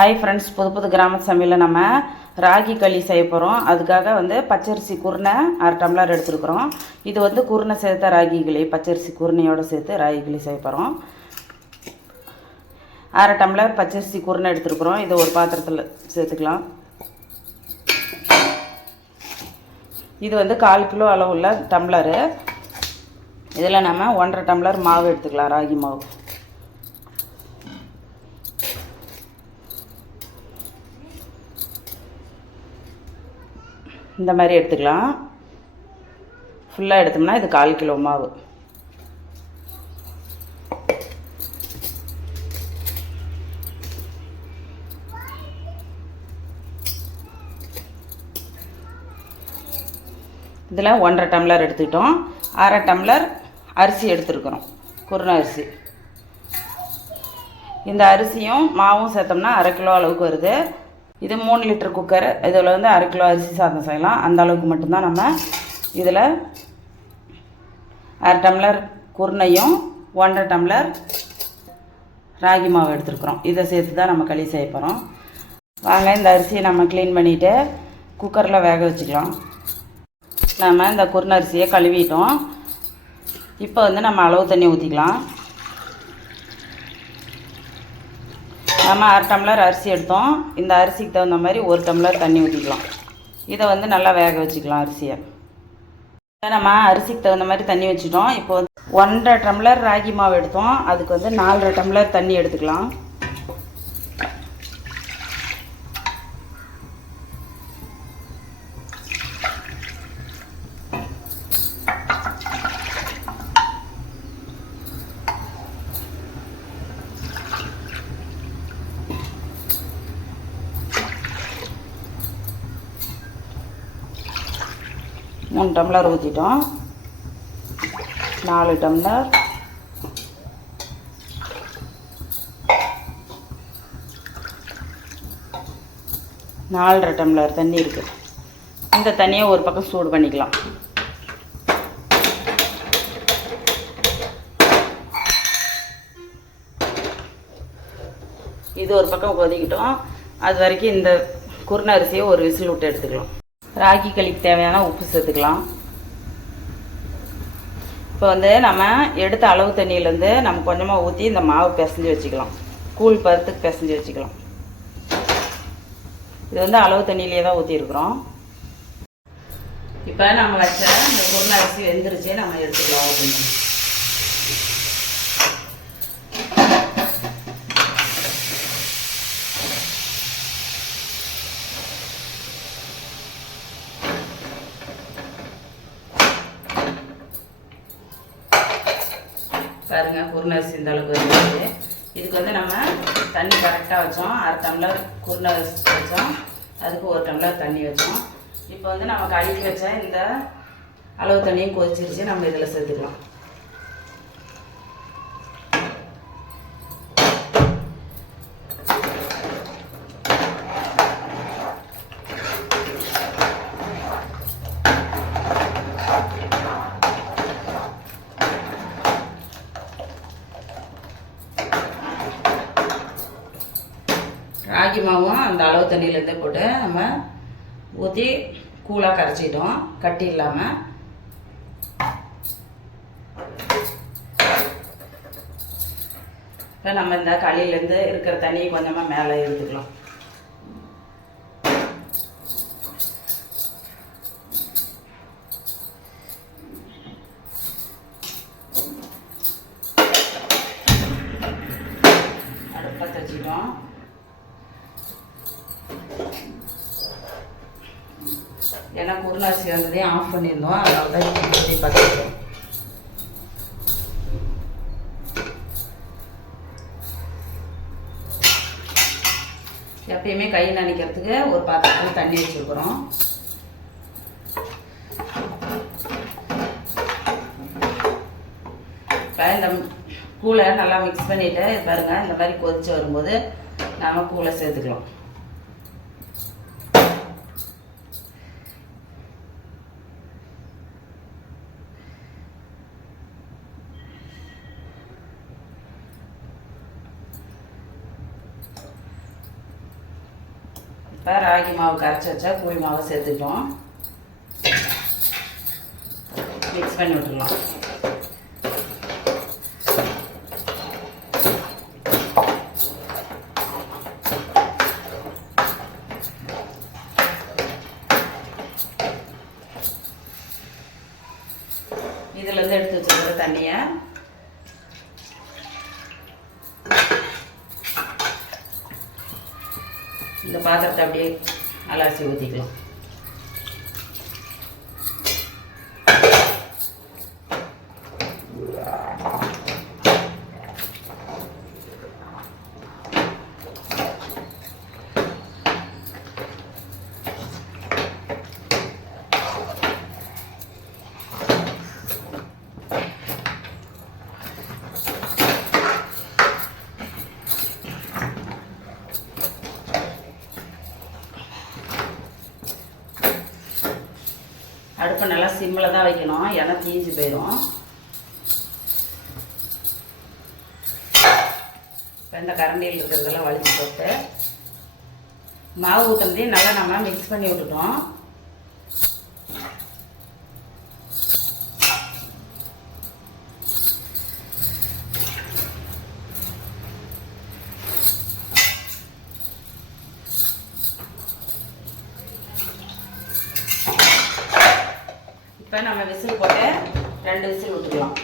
Hi friends புது புது கிராம சமையலில் நம்ம ராகி களி செய்ய போகிறோம் அதுக்காக வந்து பச்சரிசி குருணை அரை டம்ளர் எடுத்துருக்குறோம். இது வந்து குருணை சேர்த்த ராகி களி பச்சரிசி குருணையோடு சேர்த்து ராகி களி செய்ய போகிறோம் அரை டம்ளர் பச்சரிசி குருணை எடுத்துருக்குறோம். இதை ஒரு பாத்திரத்தில் சேர்த்துக்கலாம். இது வந்து கால் கிலோ அளவுள்ள டம்ளரு. இதில் நம்ம ஒன்றரை டம்ளர் மாவு எடுத்துக்கலாம் ராகி மாவு. இந்த மாதிரி எடுத்துக்கலாம். ஃபுல்லாக எடுத்தோம்னா இது கால் கிலோ மாவு. இதில் ஒன்றரை டம்ளர் எடுத்துக்கிட்டோம். அரை டம்ளர் அரிசி எடுத்துருக்குறோம். குருணை அரிசி. இந்த அரிசியும் மாவும் சேர்த்தோம்னா அரை கிலோ அளவுக்கு வருது. இது மூணு லிட்டர் குக்கர் இதில் வந்து அரை கிலோ அரிசி சாதம் செய்யலாம். அந்த அளவுக்கு மட்டும்தான் நம்ம இதில் அரை டம்ளர் குருணையும் ஒன்றரை டம்ளர் ராகி மாவு எடுத்துருக்குறோம். இதை சேர்த்து தான் நம்ம களி செய்ய போகிறோம் வாங்க இந்த அரிசியை நம்ம க்ளீன் பண்ணிவிட்டு குக்கரில் வேக வச்சுக்கலாம். நம்ம இந்த குருணை அரிசியை கழுவிட்டோம். இப்போ வந்து நம்ம அளவு தண்ணி ஊற்றிக்கலாம் நம்ம அரை டம்ளர் அரிசி எடுத்தோம். இந்த அரிசிக்கு தகுந்த மாதிரி ஒரு டம்ளர் தண்ணி ஊற்றிக்கலாம் இதை வந்து நல்லா வேக வச்சுக்கலாம் அரிசியை. நம்ம அரிசிக்கு தகுந்த மாதிரி தண்ணி வச்சுட்டோம். இப்போ வந்து ஒன்றரை டம்ளர் ராகி மாவு எடுத்தோம். அதுக்கு வந்து நாலரை டம்ளர் தண்ணி எடுத்துக்கலாம். மூணு டம்ளர் ஊற்றிட்டோம் நாலு டம்ளர். நாலரை டம்ளர் தண்ணி இருக்குது இந்த தண்ணியை ஒரு பக்கம் சூடு பண்ணிக்கலாம். இது ஒரு பக்கம் கொதிக்கிட்டோம். அது வரைக்கும் இந்த குருணை அரிசியை ஒரு விசில் விட்டு எடுத்துக்கலாம். ராகி களிக்கு தேவையான உப்பு சேர்த்துக்கலாம். இப்போ வந்து நம்ம எடுத்த அளவு தண்ணியிலேருந்து நம்ம கொஞ்சமாக ஊற்றி இந்த மாவு பிசைஞ்சு வச்சுக்கலாம். கூழ் பருத்துக்கு பிசைஞ்சு வச்சுக்கலாம். இது வந்து அளவு தண்ணியிலே தான் ஊற்றிருக்குறோம் இப்போ நம்ம வச்ச இந்த பொருள் அரிசி வெந்துருச்சு நம்ம எடுத்துக்கலாம். அப்படின்னு பாருங்க குருணரிசி இந்த அளவுக்கு வந்துருச்சு. இதுக்கு வந்து நம்ம தண்ணி கரெக்டாக வச்சோம். அரை டம்ளர் குருணரிசி வச்சோம். அதுக்கு ஒரு டம்ளர் தண்ணி வச்சோம். இப்போ வந்து நம்ம கழுவி வச்ச இந்த அளவு தண்ணியும் கொதிச்சிருச்சு. நம்ம இதில் சேர்த்துக்கலாம். ராகி மாவும் அந்த அளவு தண்ணியிலேருந்தே போட்டு நம்ம ஊற்றி கூழாக கரைச்சிட்டோம். கட்டி இல்லாமல் இப்போ நம்ம இந்த களியிலேருந்து இருக்கிற தண்ணியை கொஞ்சமாக மேலே எடுத்துக்கலாம். ஆல்ரெடி ஆஃப் பண்ணியிருந்தோம் அதனால தான் இப்படி பார்த்துருக்கோம் எப்பயுமே கை நனைக்கிறதுக்கு ஒரு பாத்திரத்தில் தண்ணி வச்சுருக்குறோம். இப்போ இந்த கூழை நல்லா மிக்ஸ் பண்ணிவிட்டு பாருங்கள் இந்த மாதிரி கொதிச்சு வரும்போது நாம் கூழை சேர்த்துக்கலாம். இப்போ ராகி மாவு கரைச்சி வச்சா கூழ் மாவை சேர்த்துக்கிட்டோம் மிக்ஸ் பண்ணி விட்டுடலாம் இதுலேருந்து எடுத்து வச்சிருக்கிற தண்ணியை இந்த பாத்திரத்தை அப்படியே அலசி ஊற்றிக்கலாம் அடுப்பை நல்லா சிம்மில் தான் வைக்கணும். ஏன்னா தீஞ்சு போயிடும் இப்போ இந்த கரண்டியில் இருக்கிறதெல்லாம் வலிச்சு போட்டு மாவு ஊற்றுனதையும் நல்லா நம்ம மிக்ஸ் பண்ணி விட்டுட்டோம். இப்போ நம்ம விசில் போட்டு ரெண்டு விசில் விட்டுக்கலாம்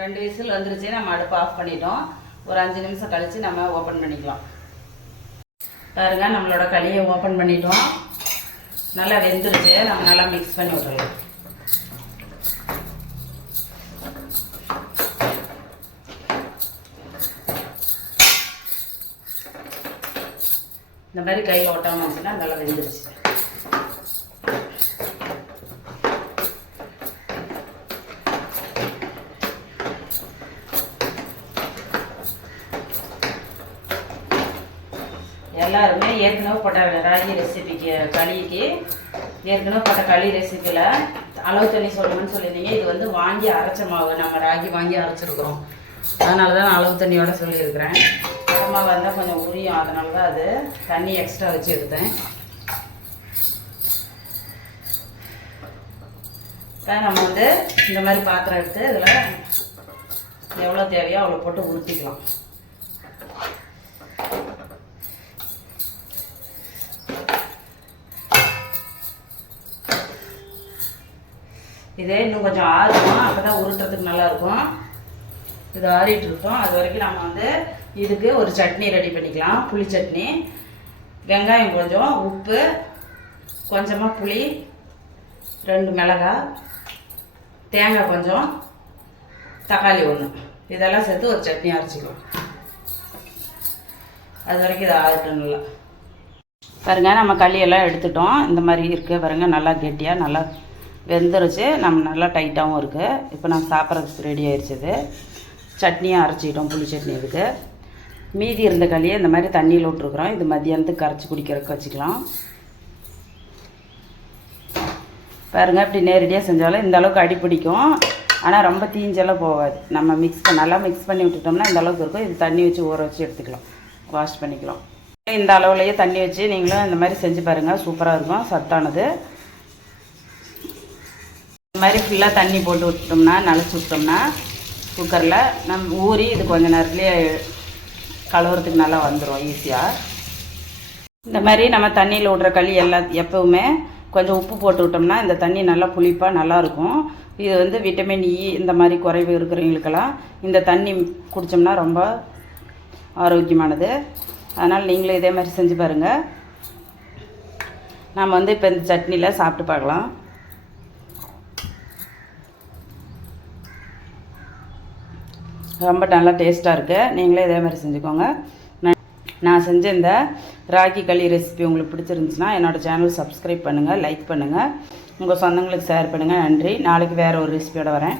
ரெண்டு விசில் வந்துருச்சு நம்ம அடுப்பு ஆஃப் பண்ணிட்டோம். ஒரு அஞ்சு நிமிஷம் கழித்து நம்ம ஓப்பன் பண்ணிக்கலாம். பாருங்க நம்மளோட களியை ஓப்பன் பண்ணிட்டோம். நல்லா வெந்துருச்சு. நம்ம நல்லா மிக்ஸ் பண்ணி விட்டுறலாம். இந்த மாதிரி கையில் ஒட்டாமல் இருந்துச்சுன்னா நல்லா வெந்துருச்சு. எல்லாருமே ஏற்கனவே போட்ட ராகி ரெசிபிக்கு களிக்கு ஏற்கனவே போட்ட களி ரெசிப்பியில் அளவு தண்ணி சொல்லணும்னு சொல்லியிருந்தீங்க. இது வந்து வாங்கி அரைச்ச மாவு. நம்ம ராகி வாங்கி அரைச்சிருக்கிறோம். அதனால தான் நான் அளவு தண்ணியோட சொல்லியிருக்கிறேன். மாவு வந்தால் கொஞ்சம் உரியும். அதனால தான் அது தண்ணி எக்ஸ்ட்ரா வச்சு எடுத்தேன். நம்ம வந்து இந்த மாதிரி பாத்திரம் எடுத்து இதில் எவ்வளோ தேவையோ அவ்வளோ போட்டு உருட்டிக்கலாம். இதே இன்னும் கொஞ்சம் ஆறுவோம் அப்போ தான் உருட்டுறதுக்கு நல்லாயிருக்கும் இது ஆறிட்டு இருக்கோம் அது வரைக்கும் நம்ம வந்து இதுக்கு ஒரு சட்னி ரெடி பண்ணிக்கலாம். புளி சட்னி. வெங்காயம் கொஞ்சம் உப்பு கொஞ்சமாக புளி ரெண்டு மிளகாய் தேங்காய் கொஞ்சம் தக்காளி ஒன்று இதெல்லாம் சேர்த்து ஒரு சட்னி அரைச்சிக்கலாம். அது வரைக்கும் இதை ஆகட்டும் நல்லா. பாருங்கள் நம்ம களியெல்லாம் எடுத்துட்டோம். இந்த மாதிரி இருக்குது பாருங்கள் நல்லா கெட்டியாக நல்லா வெந்துருச்சு. நம்ம நல்லா டைட்டாகவும் இருக்குது இப்போ நம்ம சாப்பிட்றதுக்கு ரெடி ஆயிடுச்சு இது. சட்னியும் அரைச்சிக்கிட்டோம் புளி சட்னி இதுக்கு. மீதி இருந்த களியை இந்த மாதிரி தண்ணியில் விட்ருக்குறோம் இது மதியானத்துக்கு கரைச்சி குடிக்கிறதுக்கு வச்சுக்கலாம். பாருங்கள் இப்படி நேரடியாக செஞ்சாலும் இந்த அளவுக்கு அடி பிடிக்கும். ஆனால் ரொம்ப தீஞ்செல்லாம் போகாது. நம்ம மிக்ஸ் பண்ண நல்லா மிக்ஸ் பண்ணி விட்டுட்டோம்னா இந்த அளவுக்கு இருக்கும். இது தண்ணி வச்சு ஊற வச்சு எடுத்துக்கலாம். வாஷ் பண்ணிக்கலாம். இந்த அளவுலேயே தண்ணி வச்சு நீங்களும் இந்த மாதிரி செஞ்சு பாருங்கள் சூப்பராக இருக்கும். சத்தானது. மாதிரி ஃபுல்லாக தண்ணி போட்டு விட்டோம்னா நனைச்சி விட்டோம்னா குக்கரில் நம்ம ஊறி இது கொஞ்ச நேரத்துலேயே கழுவுறதுக்கு நல்லா வந்துடும் ஈஸியாக இந்த மாதிரி நம்ம தண்ணியில் விட்ற களி எல்லா எப்பவுமே கொஞ்சம் உப்பு போட்டு விட்டோம்னா இந்த தண்ணி நல்லா புளிப்பாக நல்லாயிருக்கும் இது வந்து விட்டமின் இ e இந்த மாதிரி குறைவு இருக்கிறவங்களுக்கெல்லாம் இந்த தண்ணி குடித்தோம்னா ரொம்ப ஆரோக்கியமானது. அதனால் நீங்களும் இதே மாதிரி செஞ்சு பாருங்கள் நாம் வந்து இப்போ இந்த சட்னியில் சாப்பிட்டு பார்க்கலாம். ரொம்ப நல்லா டேஸ்ட்டாக இருக்குது நீங்களே இதே மாதிரி செஞ்சுக்கோங்க. நான் செஞ்ச இந்த ராகி களி ரெசிபி உங்களுக்கு பிடிச்சிருந்துச்சுன்னா என்னோடய சேனல் சப்ஸ்கிரைப் பண்ணுங்கள் லைக் பண்ணுங்கள் உங்கள் சொந்தங்களுக்கு ஷேர் பண்ணுங்கள் நன்றி. நாளைக்கு வேறு ஒரு ரெசிபியோடு வரேன்.